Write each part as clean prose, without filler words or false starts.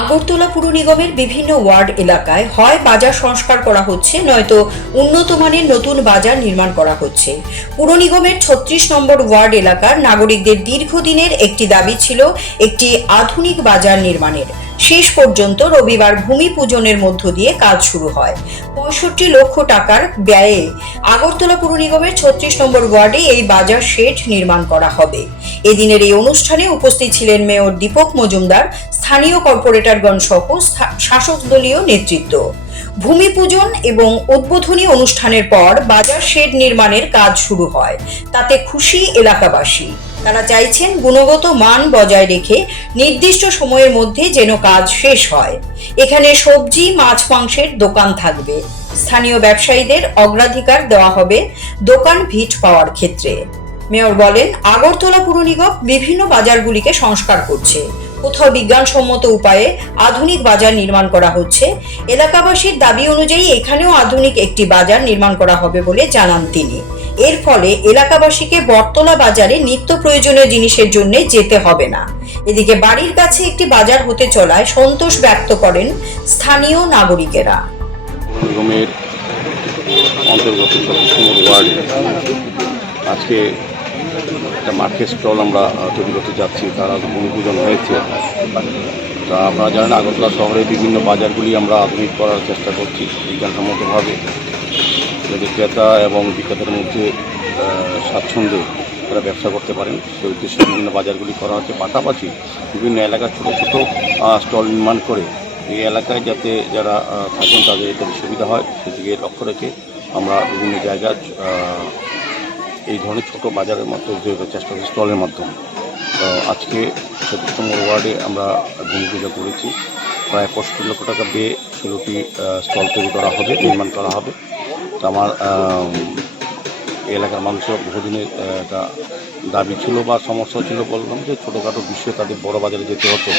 আগরতলা পুর নিগমের বিভিন্ন ওয়ার্ড এলাকায় হয় বাজার সংস্কার করা হচ্ছে, নয়তো উন্নত মানের নতুন বাজার নির্মাণ করা হচ্ছে। পুর নিগমের ৩৬ নম্বর ওয়ার্ড এলাকার নাগরিকদের দীর্ঘদিনের একটি দাবি ছিল একটি আধুনিক বাজার নির্মাণের। শেষ পর্যন্ত রবিবার ভূমি পূজনের মধ্য দিয়ে কাজ শুরু হয়। ৬৫ লক্ষ টাকার ব্যয়ে আগরতলা পুর নিগমের ৩৬ নম্বর ওয়ার্ডে এই বাজার শেড নির্মাণ করা হবে। এদিনের এই অনুষ্ঠানে উপস্থিত ছিলেন মেয়র দীপক মজুমদার, স্থানীয় কর্পোরেটরগণ সহ শাসক দলীয় নেতৃত্ব। ভূমি পূজন এবং উদ্বোধনী অনুষ্ঠানের পর বাজার শেড নির্মাণের কাজ শুরু হয়। তাতে খুশি এলাকাবাসী। তারা চাইছেন গুণগত মান বজায় রেখে নির্দিষ্ট সময়ের মধ্যে যেন কাজ শেষ হয়। এখানে সবজি, মাছ, মাংসের দোকান থাকবে। স্থানীয় ব্যবসায়ীদের অগ্রাধিকার দেওয়া হবে দোকান ভিট পাওয়ার ক্ষেত্রে। মেয়র বলেন, আগরতলা পুর নিগম বিভিন্ন বাজারগুলিকে সংস্কার করছে। কোথাও বিজ্ঞানসম্মত উপায়ে আধুনিক বাজার নির্মাণ করা হচ্ছে। এলাকাবাসীর দাবি অনুযায়ী এখানেও আধুনিক একটি বাজার নির্মাণ করা হবে বলে জানান তিনি। এর ফলে এলাকাবাসীকে বটতলা বাজারে নিত্য প্রয়োজনীয় জিনিসের জন্য যেতে হবে না। এদিকে বাড়ির কাছে একটি বাজার হতে চলায় সন্তোষ ব্যক্ত করেন স্থানীয় নাগরিকেরা। নিগমের অন্তর্গত ওয়ার্ডে আজকে একটা মার্কেট স্টল আমরা তৈরি করতে যাচ্ছি। তারা ভূমি পূজন হয়েছে। তা আপনারা জানেন, আগরতলা শহরে বিভিন্ন বাজারগুলি আমরা আধুনিক করার চেষ্টা করছি বিজ্ঞানসম্মতভাবে, যাতে ক্রেতা এবং বিক্রেতার মধ্যে স্বাচ্ছন্দ্যে তারা ব্যবসা করতে পারেন। সেই উদ্দেশ্যে বিভিন্ন বাজারগুলি করা হচ্ছে। পাশাপাশি বিভিন্ন এলাকার ছোটো ছোটো স্টল নির্মাণ করে এই এলাকায় যাতে যারা থাকেন তাদের যাতে সুবিধা হয় সেদিকে লক্ষ্য রেখে আমরা বিভিন্ন জায়গায় এই ধরনের ছোটো বাজারের মাধ্যমে তৈরি করার চেষ্টা করছি স্টলের মাধ্যমে। তো আজকে ৩৬ নম্বর ওয়ার্ডে আমরা ভূমি পূজা করেছি। প্রায় ৬৫ লক্ষ টাকা দিয়ে ১৬টি স্টল তৈরি করা হবে, নির্মাণ করা হবে। তো আমার এলাকার মানুষের বহুদিনের একটা দাবি ছিল বা সমস্যা ছিল, বললাম যে ছোটোখাটো বিষয়ে তাদের বড় বাজারে যেতে হতো।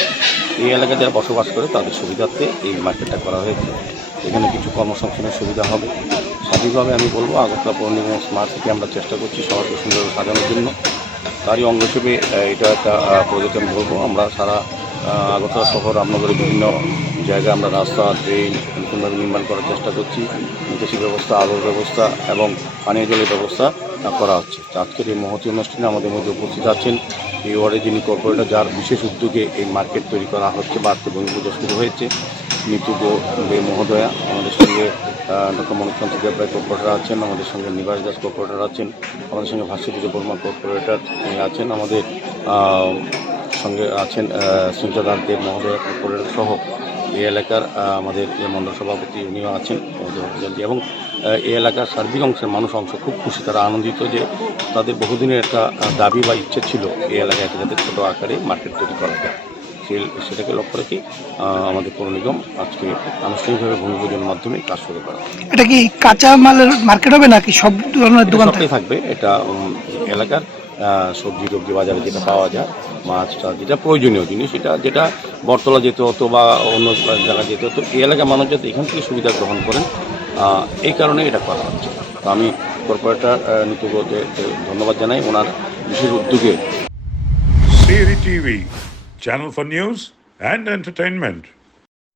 এই এলাকায় যারা বসবাস করে তাদের সুবিধার্থে এই মার্কেটটা করা হয়েছে। এখানে কিছু কর্মসংস্থানের সুবিধা হবে। স্বাভাবিকভাবে আমি বলবো, আগরতলা পৌর নিগম স্মার্ট সিটি আমরা চেষ্টা করছি শহরকে সুন্দরভাবে সাজানোর জন্য। তারই অঙ্গ হিসেবে এটা একটা প্রজেক্ট আমি বলবো। আমরা সারা আগরতলা শহর রামনগরের বিভিন্ন জায়গায় আমরা রাস্তা, ড্রেন নতুনভাবে নির্মাণ করার চেষ্টা করছি। নিকাশি ব্যবস্থা, আলোর ব্যবস্থা এবং পানীয় জলের ব্যবস্থা করা হচ্ছে। আজকের এই মহতী অনুষ্ঠানে আমাদের মধ্যে উপস্থিত আছেন এই ওয়ার্ডে যিনি কর্পোরেটর, যার বিশেষ উদ্যোগে এই মার্কেট তৈরি করা হচ্ছে বা আজকে ভূমি পূজা শুরু হয়েছে, নিতু দে মহোদয়া। আমাদের সঙ্গে ডক্টর মনোজচন্দ্র দেবরায় কর্পোরেটর আছেন, আমাদের সঙ্গে নিবাস দাস কর্পোরেটর আছেন, আমাদের সঙ্গে ভাস্কর বর্মা কর্পোরেটর আছেন, আমাদের সঙ্গে আছেন সূর্যদাস দেব মহোদয়া কর্পোরেটর সহ এই এলাকার আমাদের যে মণ্ডল সভাপতি উনিও আছেন এবং এই এলাকার সার্বিক অংশের মানুষ খুব খুশি। তারা আনন্দিত যে তাদের বহুদিনের একটা দাবি বা ইচ্ছে ছিল এই এলাকায় যাতে ছোটো আকারে মার্কেট তৈরি করা যায়। সেটাকে লক্ষ্য রেখে আমাদের পৌর নিগম আজকে আনুষ্ঠানিকভাবে ভূমি পূজনের মাধ্যমে কাজ শুরু করা। এটা কি কাঁচা মালের মার্কেট হবে নাকি সব ধরনের দোকান থাকবে? এটা এলাকার সবজি টবজি বাজারে যেটা পাওয়া যায়, মাছ টাছ যেটা প্রয়োজনীয় জিনিস, যেটা বটতলা যেতে হতো বা অন্য জায়গায় যেতে হতো, এই এলাকার মানুষ যাতে এখান থেকে সুবিধা গ্রহণ করেন, এই কারণে এটা করা হচ্ছে। তো আমি কর্পোরেটর নিতুকে ধন্যবাদ জানাই ওনার বিশেষ উদ্যোগে। Siri TV, channel for news and entertainment.